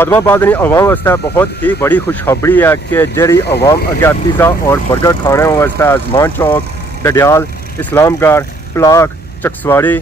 खादमाबाद दी आवाम वास्ते बहुत ही बड़ी खुशखबरी है कि जी आवाम अगे पिज़्ज़ा और बर्गर खाने वास्ते आजमान चौक, डडियाल, इस्लामगढ़, पलाक, चकसवाड़ी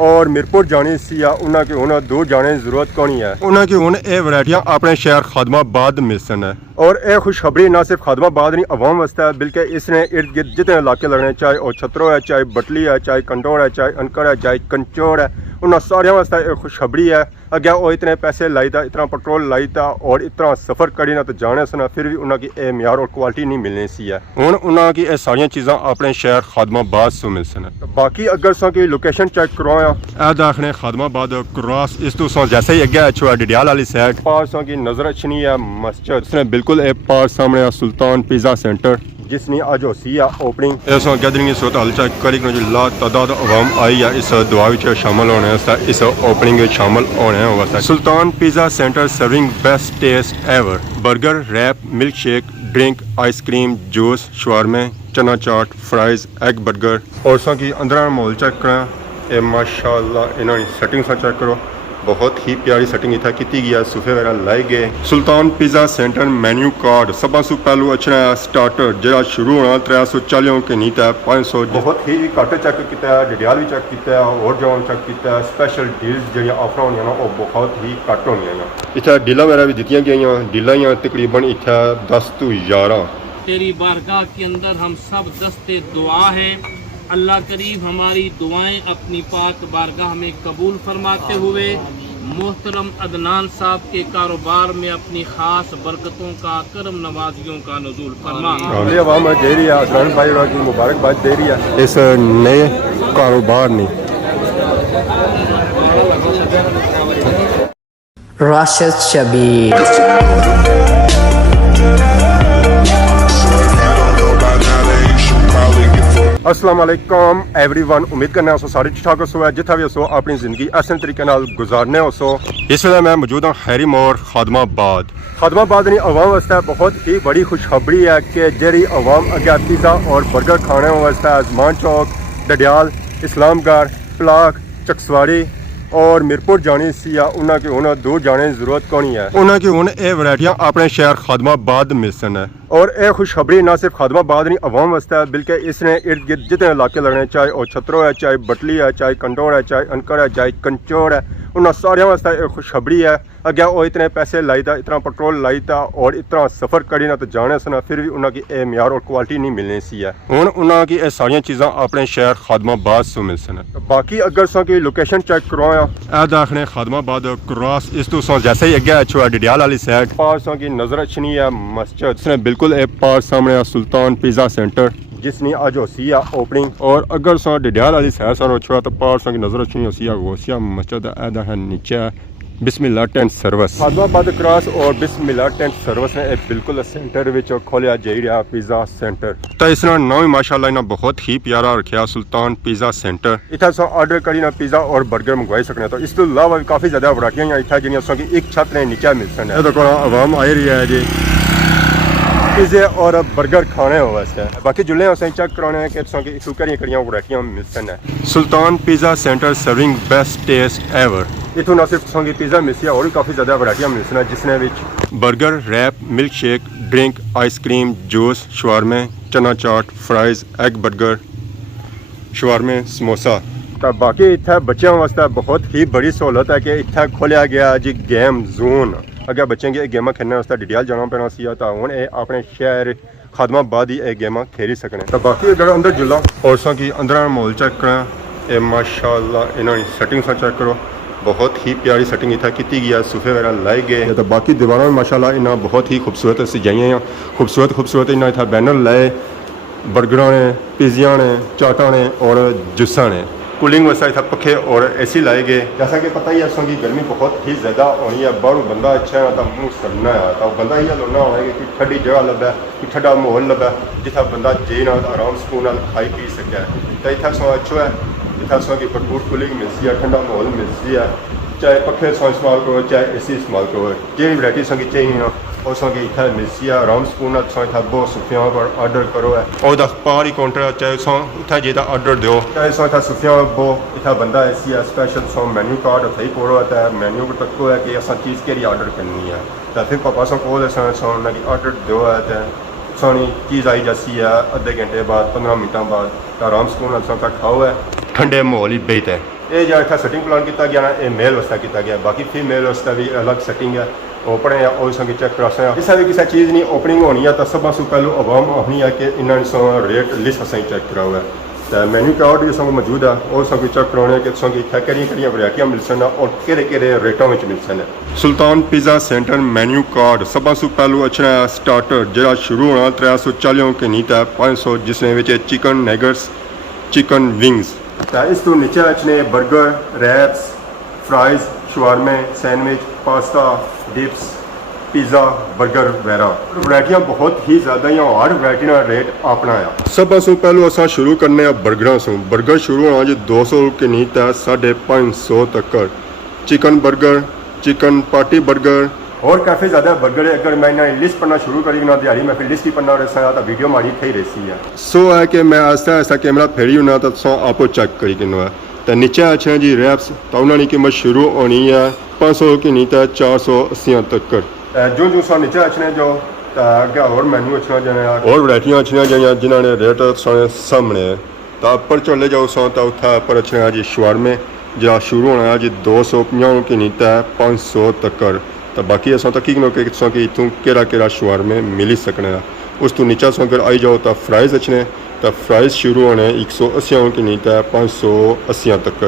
और मीरपुर जानी सी उन्हें कि हूँ दूर जाने की जरूरत कोनी है। उन्हें कि हूँ ये वैरायटियाँ अपने शहर खादमाबाद मिल सन है। और यह खुशखबरी ना सिर्फ खादमाबाद की आवाम वास्ते है बल्कि इसने इर्द गिर्द जितने इलाके लगने, चाहे वह छतरो है, चाहे बटली है, चाहे कंडोर है, चाहे अनकर है, चाहे कंचोड़ है, उन्होंने सारे वास्ते एक खुशखबरी है। अगे वो इतने पैसे लाईता, इतना पेट्रोल लाईता और इतना सफ़र करी ना तो जाने सुना फिर भी उन्होंने की म्यार और क्वालिटी नहीं मिलनी सी है। हूँ उन्होंने की सारिया चीज़ा अपने शहर खादमाबाद से मिल सन। बाकी अगर सो की लोकेशन चेक करवाया दाखने खादमाबाद क्रॉस इस तो जैसे ही अगे छुआ डडियाल वाली साइड पार सो की नजर अच्छी है मस्जिद उसने बिल्कुल एक पार सामने सुल्तान पिज़्ज़ा सेंटर जिसने आज होसी है ओपनिंग। इस गैदरिंग सूरत हाल चेक करी ला तादाद अवाम आई है इस दुआ में शामिल होने इस ओपनिंग शामिल होने वास्ते। Sultan pizza centre serving best taste ever burger, wrap, milk shake, drink, ice cream, juice, शवारमे, chana chaat, fries, egg burger और सो की अंदर माहौल चेक करें। ये माशाअल्लाह इन्होंने सेटिंग सा चेक करो, बहुत ही प्यारी सेटिंग इतना की गई है, सोफे वगैरह लाए गए। सुल्तान पिज़्ज़ा सेंटर मेन्यू कार्ड सब पहलू अच्छा स्टार्टर जो शुरू होना 340 के नीत है 500 बहुत ही घट चेक किया, डडियाल भी चेक किया और जो चेक किया। स्पैशल डील्स जी ऑफर होनी वो बहुत ही घट होनी। इतना डील वगैरह भी दी गई, डील तकरीबन इतना 10 तो 11। तेरी बारगाह के अंदर हम सब दस्ते दुआ है, अल्लाह करीब हमारी दुआएं अपनी पाक बारगाह में कबूल फरमाते हुए मोहतरम अदनान साहब के कारोबार में अपनी ख़ास बरकतों का, करम नवाजियों का नज़ूल फरमा। आवाम दे रही है, अदनान भाई की मुबारकबाद दे रही है इस नए कारोबार ने। राशिद शबीर अस्सलाम वालेकुम एवरीवन, उम्मीद करना सो सारे ठीक ठाक हो जिथा भी हो अपनी जिंदगी आसान तरीके नाल गुजारने हो। इस वे मैं मौजूद हाँ खैरी मोड़ खादमाबाद। खादमाबाद की आवाम वास्ते बहुत ही बड़ी खुशखबरी है कि जी आवाम अगे पिज़्ज़ा और बर्गर खाने वास्ते आजमान चौक, डडियाल, इस्लामगढ़, पलाक, चकसवाड़ी और मीरपुर जानी सी उन्हें कि हूँ दूर जाने की जरूरत कोनी है। उन्हें कि हूँ ये वैरायटियाँ अपने शहर खादमाबाद मिल सन है। और यह खुशखबरी ना सिर्फ खादमाबाद की आवाम वास्ते है बल्कि इसने इर्द गिर्द जितने इलाके लगने, चाहे वह छतरो है, चाहे बटली है, चाहे कंडोर है, चाहे अनकर है, चाहे कंचोड़ है, उन्होंने सारे वास्ते एक खुशखबरी है। अगे वो इतने पैसे लाईता, इतना पेट्रोल लाईता और इतना सफ़र करी ना तो जाने सुना फिर भी उन्होंने की म्यार और क्वालिटी नहीं मिलनी सी है। हूँ उन्होंने की सारिया चीज़ा अपने शहर खादमाबाद से मिल सन। बाकी अगर सो की लोकेशन चेक करवाया दाखने खादमाबाद क्रॉस इस तो जैसे ही अगे छुआ डडियाल वाली साइड पार सो की नजर अच्छी है मस्जिद उसने बिल्कुल एक पार सामने सुल्तान पिज़्ज़ा सेंटर जिसने आज होसी है ओपनिंग। और अगर सो डडियाल वाली साइड सर छुआ तो पार सो की नजर अच्छी होसी है गोसिया मस्जिद है नीचे बिस्मिल्लाह टेंट सर्विस खादमाबाद क्रॉस और बिस्मिल्लाह टेंट सर्विस ने बिल्कुल सेंटर विच खोलिया जा रहा पिज़्ज़ा सेंटर। तो इसने नाम माशाअल्लाह इन्हें बहुत ही प्यारा रखा सुल्तान पिज़्ज़ा सेंटर। इतना सो ऑर्डर करी ना पिज़्ज़ा और बर्गर मंगवाई सकने। तो इस अलावा भी काफ़ी ज़्यादा वरायटियाँ इतना जिन्हें एक छत ने नीचे मिल सकने। देखो आवाम आई रही है जी पिज़्ज़े और बर्गर खाने वास्ते। बाकी जुल्ले असें चेक कराने कि सूकरियाँ करियाँ वरायटियाँ मिल सकने। Sultan pizza centre serving best taste ever इतों ना सिर्फ संगी पिज़्ज़ा मिलती है और भी काफ़ी ज़्यादा वरायटियाँ मिल सकने जिसने burger, wrap, milk shake, drink, ice cream, juice, शवारमे, chana chaat, fries, egg burger, शवारमे, समोसा। तो बाकी इतना बच्चों वास्ते बहुत ही बड़ी सहूलत है कि इतना खोलिया गया जी गेम जोन। अगर बच्चे की गेम खेलने वास्ते डडियाल जाना पैना सी तो हूँ ये अपने शहर खादमाबाद ही गेम खेली सकने। तो बाकी अगर अंदर जुला और सो की अंदर माहौल चेक करें। ये माशाअल्लाह इन्होंने सेटिंग सा चेक करो, बहुत ही प्यारी सेटिंग इतना की गई है, सोफे वगैरह लाए गए। तो बाकी दीवारों में माशाअल्लाह इन्हें बहुत ही खूबसूरत सजाइयाँ हैं, खूबसूरत इन्हें इतना बैनर लाए बर्गर ने, पिज़्ज़ा ने, चाटा ने और जूसा ने। कूलिंग वास्ते इतना पखे और AC लाए गए। जैसा कि पता ही है इसकी गर्मी बहुत ही ज़्यादा होनी है, बाहरों बंदा अच्छा है तो मुँह सरना है तो बंदा ही लोना होना है कि ठंडी जगह लभे, कि ठंडा माहौल लभे जितना बंदा जे ना आराम सुकून खाई पी सके। तो इतना सो अच्छा है, इतना सो की भरपूर कूलिंग मिलती है, ठंडा माहौल मिलती है। चाहे पखे सो इस्तेमाल करो चाहे एसी इस्तेमाल करो जी वैरायटी संगी चाहिए और संगी इतना मिलसी है आराम सुकून सो इतना बहुत सुफिया पर ऑर्डर करो है और बाहर ही काउंटर चाहे सो इतना जेदा ऑर्डर दो चाहे सो इतना सुफिया बो इतना बंदा ऐसी है स्पेशल सो मेन्यू कार्ड सही पोड़ो है मेन्यू पर तको है कि असा चीज़ केरी ऑर्डर करनी है तो फिर पापा सो को सो ऑर्डर दो है तो सोनी चीज़ आई जाती है अद्धे घंटे बाद 15 मिनटों बाद तो आराम सुकून सो तक खाओ है ठंडे माहौल ही बेहतर है ये जो इतना सेटिंग प्लान किया गया ना ये मेल वास्ते किया गया बाकी फीमेल वास्ते भी अलग सेटिंग है ओपन है और संगे चेक करा सकते हैं भी किसी चीज़ नहीं ओपनिंग होनी है तो सब से पहले आवाम आनी है कि इन्होंने सो रेट लिस्ट असें चेक करा हुआ है तो मेन्यू कार्ड भी संग मौजूद है और संग चेक कराने कि संग इतना कड़ी वैरायटियाँ मिल सकन और कि रेटों में मिल सकन सुल्तान पिज़्ज़ा सेंटर मेन्यू कार्ड सब से पहलू अच्छा है स्टार्टर जो शुरू होना 340 के नीत है 500 जिसमें चिकन नैगट्स चिकन विंग्स इस तो नीचे अच्छे बर्गर रैप्स फ्राइज शवारमे sandwich pasta dips pizza burger वगैरह वैरायटियाँ बहुत ही ज़्यादा ही हर वैरायटी का रेट अपना है सब से पहलू अस शुरू करने बर्गर से बर्गर शुरू होना जी 200 के नीत है 550 तक chicken burger chicken party burger और काफ़ी ज़्यादा बर्गर है अगर मैं इन्हें लिस्ट पढ़ना शुरू करी ना दिहाड़ी मैं फिर लिस्ट ही पढ़ना रहा तो वीडियो मारी थी रही है सो है कि मैं ऐसा ऐसा कैमरा फेरी होना तो सो आपको चेक करी कि है तो नीचे अच्छे जी रैप्स तो उन्होंने कीमत शुरू होनी है 500 की नीत है 480 तक जो सो नीचे अच्छे जो अगर और मेन्यू अच्छा जाए और वैरायटियाँ अच्छी जाइए जिन्होंने रेट सामने है तो पर चले जाओ सो तो उतना पर अच्छे जी शवारमे जो शुरू होना है जी 250 की नीत है 500 तक तो बाकी असां तक कि इतों केड़ा शवारमे मिली सकने उस तो नीचा सो अगर आई जाओ तो फ्राइज अच्छे तो फ्राइज शुरू होने 180 की नीत है 580 तक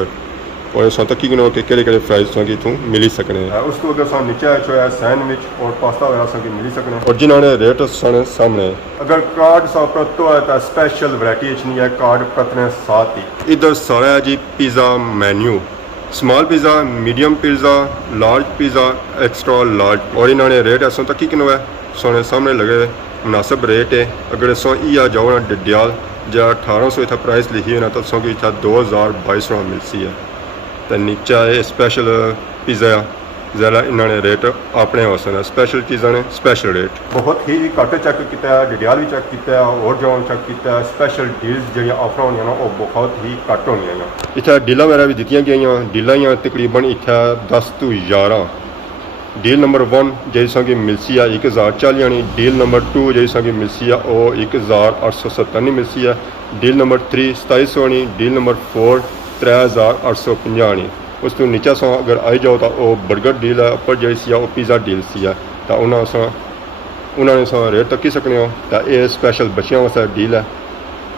और असां तक कि केड़े फ्राइज सो इतों मिली सकने उस तो अगर नीचे अच्छो है सैंडविच और पास्ता वगैरह सो मिली सकने और जिन्होंने रेट सामने अगर कार्ड सो प्रतो है तो स्पेशल वैरायटी नहीं है कार्ड प्रतने साथ ही इधर सारा है जी pizza menu small pizza medium pizza large pizza extra large और इन्होंने रेट ऐसा तक कि है सोने सामने लगे मुनासिब रेट है अगर सो आ जाओ ना डिडियाल जो 1800 इतना प्राइस लिखी है ना तो सो कि इतना 2200 मिलती है तो नीचा है स्पेशल पिज़्ज़ा ज़रा इन्होंने रेट अपने वास्ते स्पेशल चीज़ा ने स्पेशल रेट बहुत ही घट चेक किया डिडियाल भी चेक किया और जो चेक किया स्पेशल डील्स जी ऑफर होनी वो बहुत ही घट होनी इतना डील वगैरह भी दी गई डील तकरीबन इतना 10 तो 11 डील नंबर 1 जैसा कि मिलती है 1040 आनी डील नंबर 2 जैसा कि मिलती है वो 1870 मिलती है डील नंबर 3 2700 आनी डील नंबर 4 3850 आनी उस तो नीचे सो अगर आई जाओ तो वो बर्गर डील है उपर जी सी वो पिज़्ज़ा डील सी है तो उन्होंने सो रेट तक ही सकने हो तो ये स्पेशल बच्चों वास्ते डील है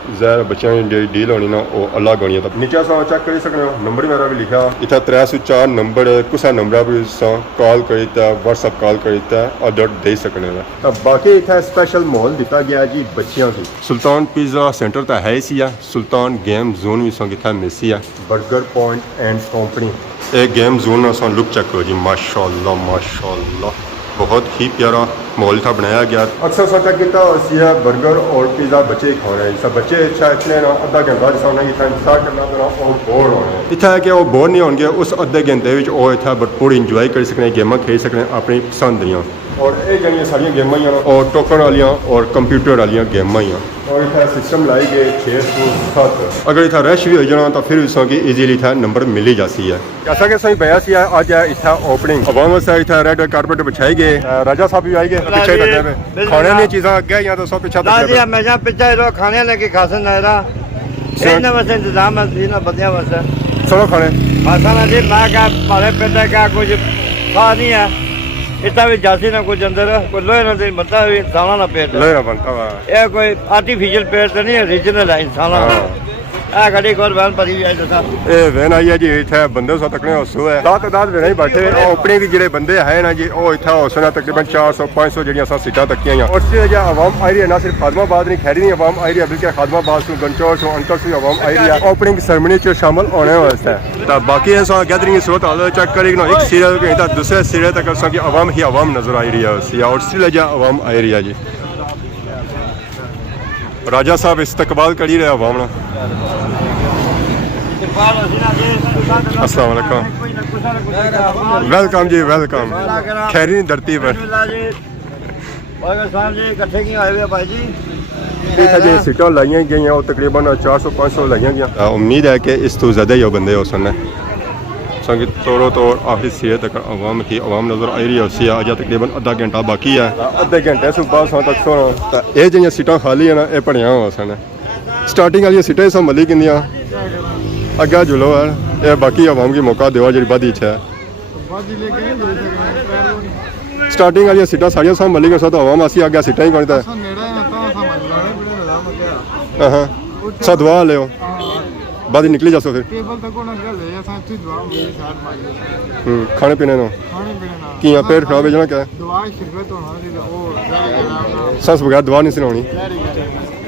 ज़ाहिर बच्चों की जी डील होनी ना वो अलग होनी है तो नीचे सो चेक कर सकते हो नंबर वगैरह भी लिखा इतना 304 नंबर है कुछ नंबर भी सो कॉल करीता व्हाट्सअप कॉल करीता ऑर्डर दे सकने तो बाकी इतना स्पेशल माहौल दिता गया जी बच्चों की सुल्तान पिज़्ज़ा सेंटर तो है ही है सुल्तान गेम जोन भी सो इतना मिसी है बर्गर पॉइंट एंड कंपनी एक game zone so look check करो जी माशाल्लाह बहुत ही प्यारा माहौल था बनाया गया अक्सर सोचा किया बर्गर और पिज़्ज़ा बच्चे ही खा रहे हैं सब बच्चे इतने ना अद्धा घंटा जिस इतना इंतजार करना तो वो बोर होने इतना है कि वो बोर नहीं होंगे उस अद्धे घंटे में वो इतना भरपूर इंजॉय कर सकते गेमां खेल सकते अपनी पसंद दियाँ और ये जड़ियाँ सारिया गेमां ही और टोकन वालियाँ और कंप्यूटर वालियाँ गेमां ही और इतना सिस्टम लाई गए 6 to 7 अगर इतना रश भी हो जाना तो फिर उसों की ईजीली इतना नंबर मिली जाती है जैसा कि सही बया सी अज है इतना ओपनिंग अवाम वास्ते इतना रेड कारपेट बिछाई गए राजा साहब भी आई गए पिछे तक खाने दी चीज़ा अगे या तो सब पिछा हमेशा पिछा खाने लेके खासन वास्ते इंतजाम है बंदियां वास्ते चलो खाने खासा जी मैं क्या मारे पेट क्या कुछ खा नहीं है इतना भी जासी ना कुछ अंदर कोई लोहे ना बनता है इंसाना ना पेट लोहे ना बनता है ये कोई आर्टिफिशियल पेट तो नहीं है ओरिजिनल है इंसाना आ गाड़ी कोर वैन परी है जैसा ए वैन आई है जी इथे बंदे सो तकने हौसू है तादाद वेन ही बैठे ओपनिंग भी जेडे बंदे है ना जी ओ इथे हौसना तकरीबन 400 500 जड़ियां सा सीटां तकियां हैं और से जो आवाम आई रही है ना सिर्फ खादमाबाद नहीं खैरी नहीं आवाम आई रही है बल्कि खादमाबाद से गंचौर से अंतर से आवाम आई रही है ओपनिंग सेरेमनी च शामिल होने वास्ते तो बाकी ऐसा गैदरिंग सूरत हाल चेक करेगी ना एक सिरे के दूसरे सिरे तक की आवाम ही आवाम नजर आई रही है और सिले जो आवाम आई रही है जी राजा साहब इस्तकबाल करी रहे आवाम ना अस्सलाम वालेकुम। वेलकम जी वेलकम। खैरी धरती पर ਇਕੱਠੇ ਕੀ ਆਏ ਹੋਏ ਭਾਈ ਜੀ इतना जो सीटां लाइया गई वो तकरीबन 400-500 लाइया गई। उम्मीद है कि इस तो ज़्यादा ही हो बंदे उस ने संगीत तौरों तौर आखिरी सीट तक आवाम की आवाम नज़र आई रही है। उससे अजा तकरीबन आधा घंटा बाकी है। आधे घंटे से बाद तक सोना तो ये जो सीटां खाली है ना ये भरिया हुआ सन। स्टार्टिंग वाली सीटें सब मली किंदियां अग्गा जुलो है ये बाकी आवाम की मौका देवा जी बादी इच्छा है। स्टार्टिंग वाली सीटां सारिया सब मली गई तो आवाम असी आगे सीटां ही करता है। हाँ सा दुआ ले बाद निकली जासो फिर खाने पीने नो कि पेट खराब है जना क्या सांस बगैर दवा नहीं सुनानी।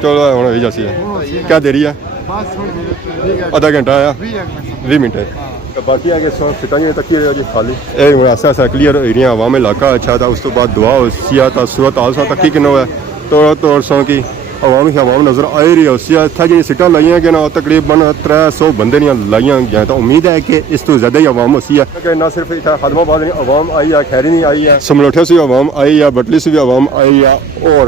चलो होना ही जासी है क्या देरी है आधा घंटा आया 20 मिनट है बाकी आगे सौ सीटां तक ही जी खाली ये हूँ ऐसा ऐसा क्लीयर एरिया आवाम इलाका अच्छा था। उस तो बाद दुआ सिया था सूरत हाल तक ही किनो है तौर तौर सौ की आवाम की आवाम नज़र आई रही है। उससे इतना जी सीटां लाइया गई ना तकरीबन 300 बंदे लाइया गई तो उम्मीद है कि इस तो ज़्यादा ही आवाम उसी है कि ना सिर्फ इतना खादमाबाद नहीं आवाम आई है खैरी नहीं आई है समलोठे से भी आवाम आई है बटली से भी आवाम आई है और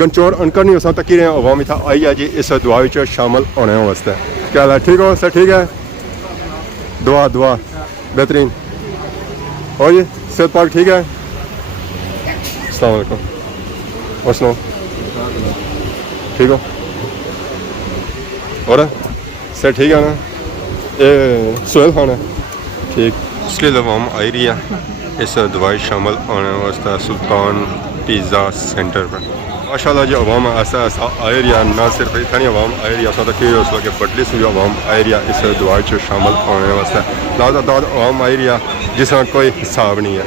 गंचौर अनकर नहीं उस तक ही रहे आवाम इतना आई है जी इस दुआ शामिल होने वास्ते। क्या है ठीक हो सर ठीक है दुआ दुआ बेहतरीन और जी सेहत पाक ठीक है। अस्सलाम वालेकुम और सुनाओ ठीक हो और सर ठीक है ना ये सोहेल खान है ठीक इसलिए आवाम आई रही है इस दवाई शामिल होने वास्ते सुल्तान पिज़्ज़ा सेंटर पर माशाल्लाह जो आवाम ऐसा ऐसा आई रही है ना सिर्फ इतना नहीं आवाम आई रही है तक उस वक्त बटली से भी आवाम आई रही है इस दवाई से शामिल होने वास्ते लातादाद आवाम आई रही है जिसका कोई हिसाब नहीं है।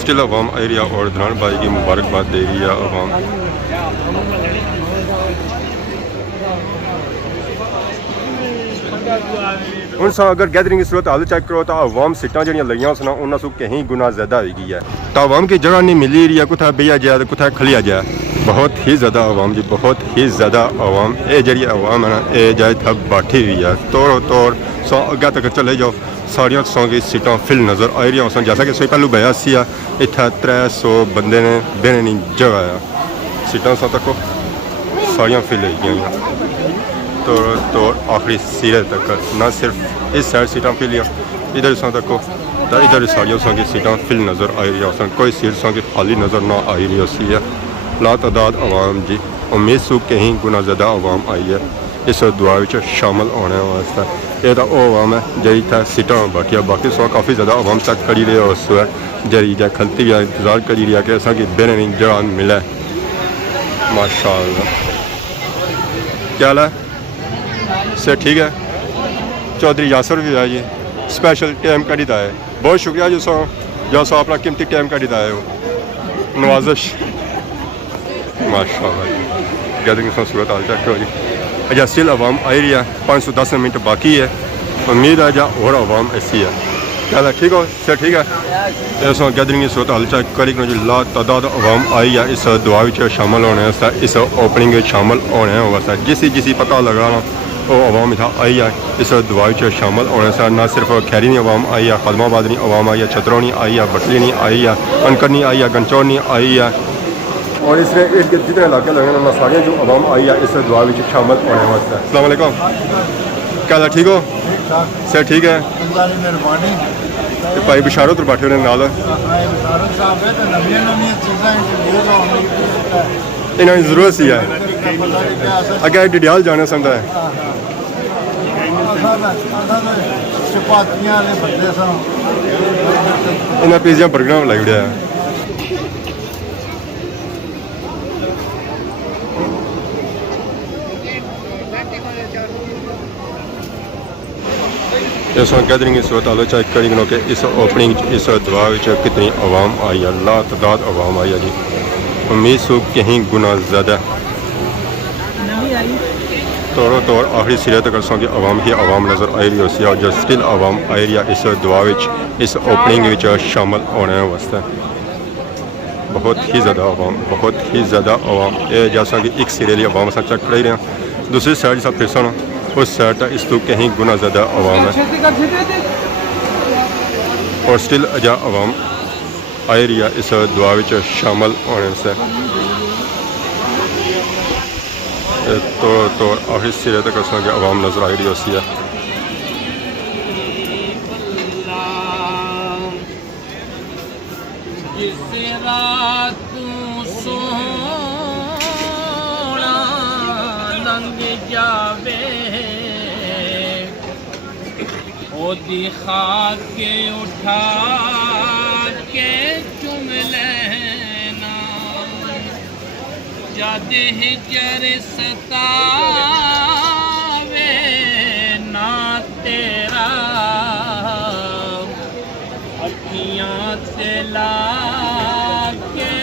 स्टिल आवाम आई रही है और दौरान भाई की मुबारकबाद दे रही है आवाम। हूँ अगर गैदरिंग की सूरत हाल चेक करो तो आवाम सीटां जो लगियां सन उन्होंने सू कहीं गुना ज़्यादा हो गई है तो आवाम की जगह नहीं मिली रही है कुछ बेया जाए तो कुछ खलिया जाए बहुत ही ज़्यादा आवाम जी बहुत ही ज़्यादा आवाम ये जी आवाम है ना ये जाए तक बैठी हुई है तौर तौर सौ अगर तक चले जाओ सारिया सौ की सीटां फिल नज़र आई रही सन जैसा कि सो पहलू बया सी इतना 300 बंदे ने देने नहीं जगह है सीटां सौ तक सारिया फिल हो गई तो आखिरी सिरे तक ना सिर्फ इस साइड सीटां फिलियाँ इधर सौ तक तो इधर सारिया सौ की सीटां फिल नज़र आई रही सन कोई सीट सौ की खाली नज़र ना आई रही सी है लातादाद आवाम जी उम्मीद सू कहीं गुना ज़्यादा आवाम आई है इस दुआ शामिल होने वास्ते। ये तो वो आवाम है जी इतना सीटां बैठिया बाकी सौ काफ़ी ज़्यादा आवाम तक खड़ी रही है उस जरी जा खलती है इंतज़ार करी रही है कि असा की बेने नहीं जगह मिले माशाअल्लाह। क्या हाल है सर ठीक है चौधरी यासर भी है जी स्पेशल टाइम कड़ी है बहुत शुक्रिया जो सो अपना कीमती टाइम कड़ी है वो नवाजिश माशाअल्लाह गैदरिंग सूरत हाल चेक करो जी अजा स्टिल आवाम आई रही है 510 मिनट बाकी है उम्मीद है जा और आवाम ऐसी है। क्या ठीक हो सर ठीक है इस गैदरिंग की सूरत हाल चेक करी जी ला तादाद आवाम आई है इस दुआ शामिल होने वास्ते इस ओपनिंग शामिल होने वास्ते जिसी पता लगा ना वो आवाम इतना आई है इस दुआ शामिल होने से ना सिर्फ खैरी नहीं आवाम आई है खादमाबाद नहीं आवाम आई है छतरों नहीं आई है बटली नहीं आई है अनकर नहीं आई है गंचौर नहीं आई है और इसमें इर्द गिर्द जितने इलाके लगे हैं सारे जो आवाम आई है इस दुआ शामिल होने वास्ते। अस्सलाम वालेकुम क्या हाल ठीक हो सर ठीक है भाई बिशारत बैठे हुए नाल इन्होंने जरूरत सी है अगर डिडियाल जाना समझता है इन्हें पिज़्ज़ा बर्गर लाई उड़िया इस गैदरिंग की सूरत हाल चेक करी कि इस ओपनिंग इस दुआ कितनी आवाम आई है ला तादाद आवाम आई है जी उम्मीद सो कहीं गुना ज़्यादा तौरों तौर आखिरी सिरे तक असां की आवाम ही आवाम नज़र आई रही होसी और जो स्टिल आवाम आई रही है इस दुआ विच इस ओपनिंग विच शामिल होने वास्ते बहुत ही ज़्यादा आवाम ये जैसा कि एक सिरे लिए आवाम असां चेक कर रहे हैं दूसरी साइड सा फिर सुनो उस साइड तक इस तो कहीं गुना ज़्यादा आवाम है और स्टिल अजा आवाम आई रही है इस दुआ विच शामिल होने से तो आखिर सिरे तक असां की आवाम नज़र आई रही होसी है जिस रात सोना लंघ जावे ओ दिखा के उठा के चुम लेना जद हिजर सतावे ना तेरा अखियां ते ला के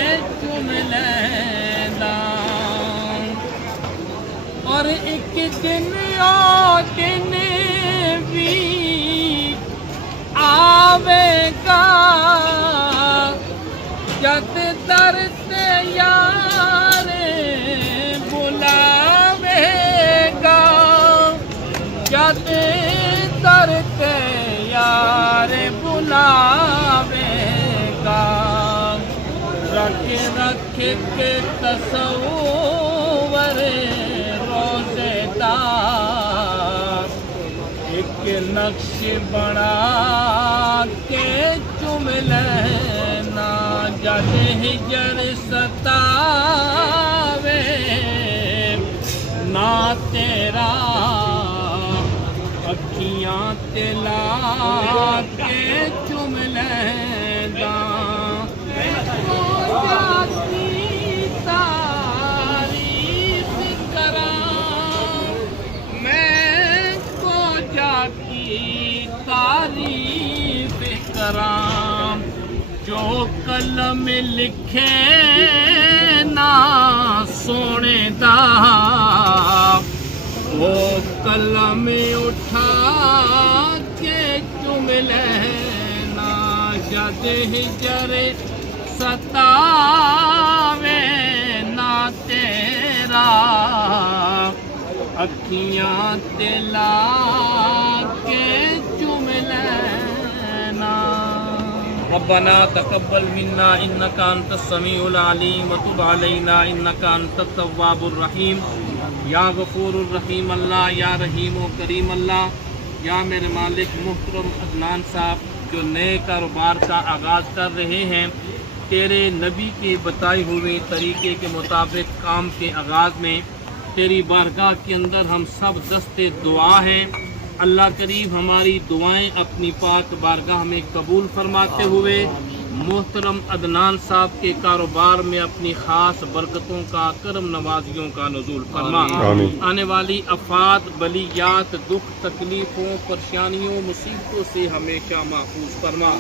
चुम लेना और एक दिन ओ दिन भी आवेगा जद दर्द यार बुलावेगा जद दर्द यार बुलावेगा रख के तस्वर रोज़ेदार एक नक्श बना के चुम लेना जद हिजर सतावे ना तेरा अखियां ते ला के चुम लेना तारीफ करां मैं को जाकी तारीफ करां जो कलम लिखे ना सोने दा वो कलम उठा के चुम लेना जद हिजर सतावे ना तेरा अखियां ते ला के चुम लेना रब्बना तकब्बल मिन्ना इन्नका अंतस समीउल अलीम व तुब अलैना इन्नका अंतत तव्वाबुर रहीम या गफूरुर रहीम अल्लाह या रहीम व करीम अल्लाह या मेरे मालिक मुहतरम अदनान साहब जो नए कारोबार का आगाज़ कर रहे हैं तेरे नबी के बताए हुए तरीके के मुताबिक काम के आगाज़ में तेरी बारगाह के अंदर हम सब दस्ते दुआ हैं अल्लाह करीब हमारी दुआएं अपनी पाक बारगाह में कबूल फरमाते हुए मोहतरम अदनान साहब के कारोबार में अपनी ख़ास बरकतों का करम नवाजियों का नज़ूल फरमा आने वाली आफात बलियात दुख तकलीफ़ों परेशानियों मुसीबतों से हमेशा महफूज फरमा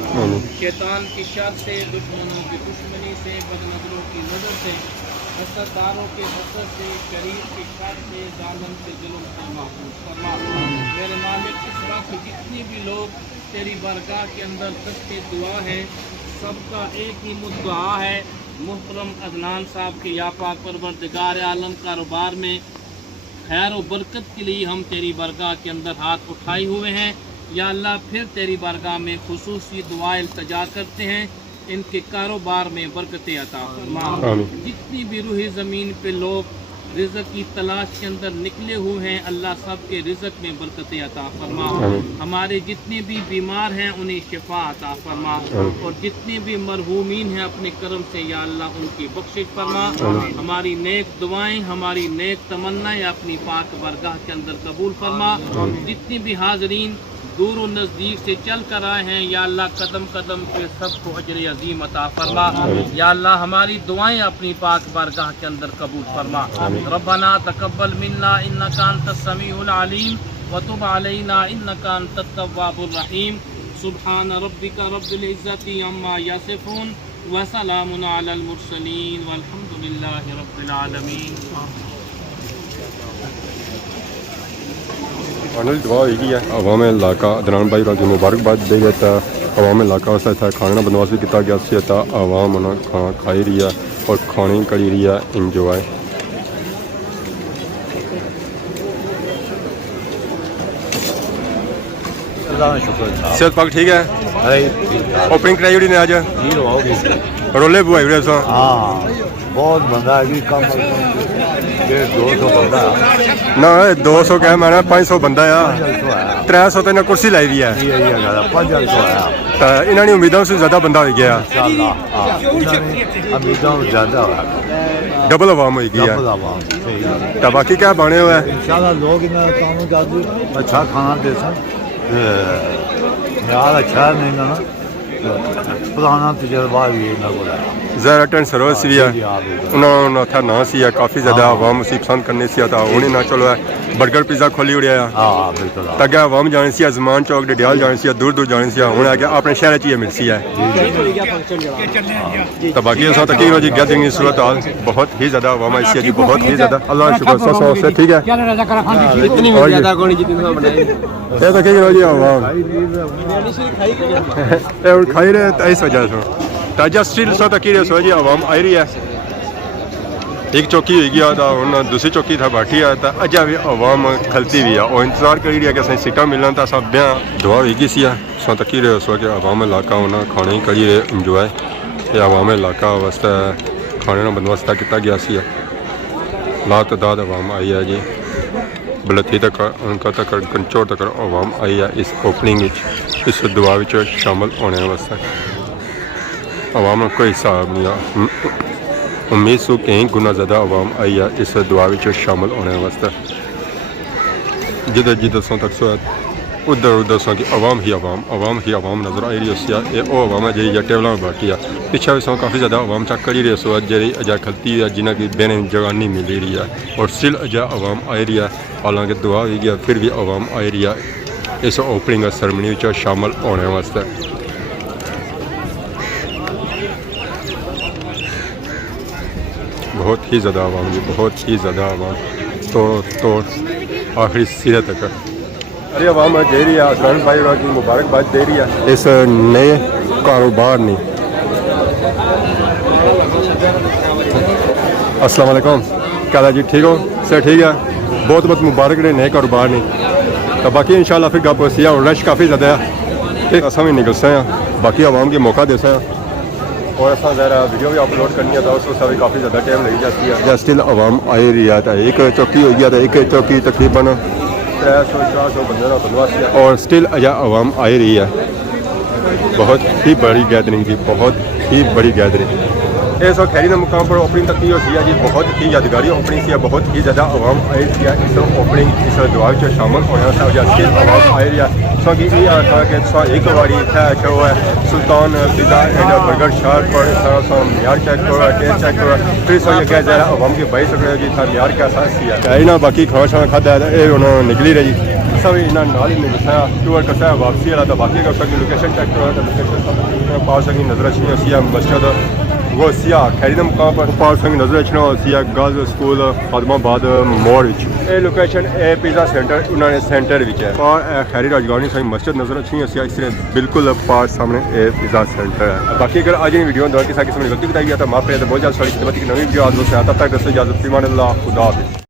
शैतान की शर से दुश्मनों की दुश्मनी से बदनज़रों की नज़र से हसददारों के हसद से शरीर की शर से जालिम के जुल्म से महफूज फरमा मेरे मालिक इस वक्त जितने भी लोग तेरी बारगाह के अंदर दस्ते दुआ है सबका एक ही मुद्दा है मुहतरम अदनान साहब के या पाक परवरदिगार आलम कारोबार में खैर और बरकत के लिए हम तेरी बारगाह के अंदर हाथ उठाए हुए हैं या अल्लाह फिर तेरी बारगाह में खुसूसी दुआ इल्तिजा करते हैं इनके कारोबार में बरकतें अता फरमा जितनी भी रूही ज़मीन पे लोग रिज़्क़ की तलाश के अंदर निकले हुए हैं अल्लाह सब के रिज़्क़ में बरकतें अता फरमा हमारे जितने भी बीमार हैं उन्हें शिफा अता फरमा और जितने भी मरहूमीन हैं अपने करम से या अल्लाह उनकी बख्शिश फरमा हमारी नेक दुआएं हमारी नेक तमन्नाएं अपनी पाक बारगाह के अंदर कबूल फरमा जितनी भी हाज़रीन दूर और नज़दीक से चल कर आए हैं या अल्लाह कदम कदम पे सबको अजर अजीम अता फरमा या अल्लाह हमारी दुआएं अपनी पाक बारगाह के अंदर कबूल फरमा रब्बना तकब्बल मिन्ना इन्नका अंतस समीउल अलीम व तुब अलैना इन्नका अंतत तव्वाबुर रहीम सुब्हान रब्बिका रब्बिल इज्जति अम्मा यसिफून व सलामुन अलल मुरसलीन वल्हम्दुलिल्लाहि रब्बिल आलमीन। फाइनल दुआ होगी है अवाम इलाका अदनान भाई राजी मुबारकबाद दे गया अवाम इलाका वास्ते इतना खाने का बंदोबस्त भी किया गया सी अवाम खाना खाई रही है और खाने करी रही है इंजॉय। सेहत पाक ठीक है ओपनिंग कराई उड़ी ने आज रोले बुआई उड़े सो हाँ बहुत बंदा है कम 200 बंदा ना 200 कह मैं 500 बंदा आ 300 तो इन्हें कुर्सी लाई भी है 500 है तो इन्होंने उम्मीदों से ज़्यादा बंदा हो गया उम्मीदों ज़्यादा डबल आवाम होगी है तो बाकी क्या बने हुए हैं इंशाल्लाह लोग इन्हें काम जादू अच्छा खाना दे सन यार अच्छा नहीं ना पुराना तजर्बा भी है ना बोला ज़रा टेंट सरोस भी है उन्होंने था ना सी है काफ़ी ज़्यादा आवाम उसी पसंद करने से था उन्हें ना चलो है बर्गर पिज़्ज़ा खोली उड़िया हाँ बिल्कुल तक आवाम जाने से जमान चौक डडियाल जाने से दूर दूर जाने से उन्हें आगे अपने शहर च मिलती है तो बाकी ऐसा तक रोजी गैदरिंग सूरत हाल बहुत ही ज़्यादा आवाम आई जी बहुत ही ज़्यादा अल्लाह शुक्र सौ से ठीक है ये तो कहीं रोजी आवाम खाई रहे तो इस वजह से ताजा स्टील सो तक सो जी आवाम आई रही है एक चौकी हो गया था उन्हें दूसरी चौकी था बैठी है तो अजा भी आवाम खलती भी है और इंतजार करी रही है कि असें सीटा मिलना तो सब ब्याह दुआ होगी सी है सो तक रहे सो कि आवाम इलाका उन्हें खाने करी रहे इंजॉय ये आवाम इलाका वास्ते खाने का बंदोबस्त किया गया सी लातदाद आवाम आई है जी बलती तक उनका तक कंचोर तक आवाम आई है इस ओपनिंग इस दुआ शामिल होने वास्ते आवाम का कोई हिसाब नहीं है उम्मीद सो कई गुना ज़्यादा आवाम आई है इस दुआ शामिल होने वास्ते जिधर जिधर सो तक सो उधर उधर सो कि आवाम ही आवाम नज़र आई रही है वो आवाम है जी टेबलों में बैठी है पिछा भी सो काफ़ी ज़्यादा आवाम चेक करी रही सो जी अजा खलती है जिन्हें की बेन जगह नहीं मिल रही है और स्टिल अजा आवाम आई रही है हालांकि दुआ हो गया फिर भी आवाम आई रही है इस ओपनिंग सेरेमनी शामिल होने वास्ते बहुत ही ज़्यादा आवाम जी बहुत ही ज़्यादा आवाम तो आखिरी सिरे तक अरे आवाम दे रही है अदनान भाई की मुबारकबाद दे रही है इस नए कारोबार ने अस्सलाम वालेकुम क्या जी ठीक हो सर ठीक है बहुत बहुत मुबारक रहे नए कारोबार ने तो बाकी इंशाल्लाह फिर गप होती है और रश काफ़ी ज़्यादा है ठीक असा भी निकल से बाकी आवाम के मौका दे से और ऐसा ज़रा वीडियो भी अपलोड करनी है तो उसको भी काफ़ी ज़्यादा टाइम लगी जाती है या स्टिल आवाम आई रही है एक चौकी हो गया था एक चौकी तकरीबन 300-400 बंदे का बंदोबस्त और स्टिल अजा आवाम आई रही है बहुत ही बड़ी गैदरिंग थी बहुत ही बड़ी गैदरिंग इस वक्त खैरी मुकाम पर ओपनिंग तक होती है जी बहुत ही यादगारी ओपनिंग थी बहुत ही ज़्यादा आवाम आई रही है इस ओपनिंग इस दुआ शामिल होने स्टिल आवाम आई रही है कि एक बारी शो है सुल्तान पिज़्ज़ा एंड बर्गर शहर पर म्यार चेक करो टेस्ट चेक करो फिर सो ये ज़रा आवाम के भाई सकते जी था म्यार के एहसास है ना बाकी खाना शाना खादा है ये उन्होंने निकली रही सब इन्होंने नाल ही दसा टूर कसा वापसी वाला तो बाकी का उसकी लोकेशन चेक करो तो लोकेशन पास की नजर अच्छी मस्जिद वो सिया खैरी मुकाम पर पास की नजर अच्छना सिया गर्ल्स स्कूल खादमाबाद मोड़ ये लोकेशन ए पिज़्ज़ा सेंटर उन्होंने सेंटर है और खैरी राजगानी सारी मस्जिद नजर अच्छी है इस बिल्कुल पास सामने ए पिज़्ज़ा सेंटर है बाकी अगर आज वीडियो किसी किस्म की गलती बताई गया तो माफ़ करें तो बहुत ज़्यादा सारी खिदमत की नवी वीडियो आज तब तक दस इजाज़त फ़िमान अल्लाह खुदा हाफ़िज़।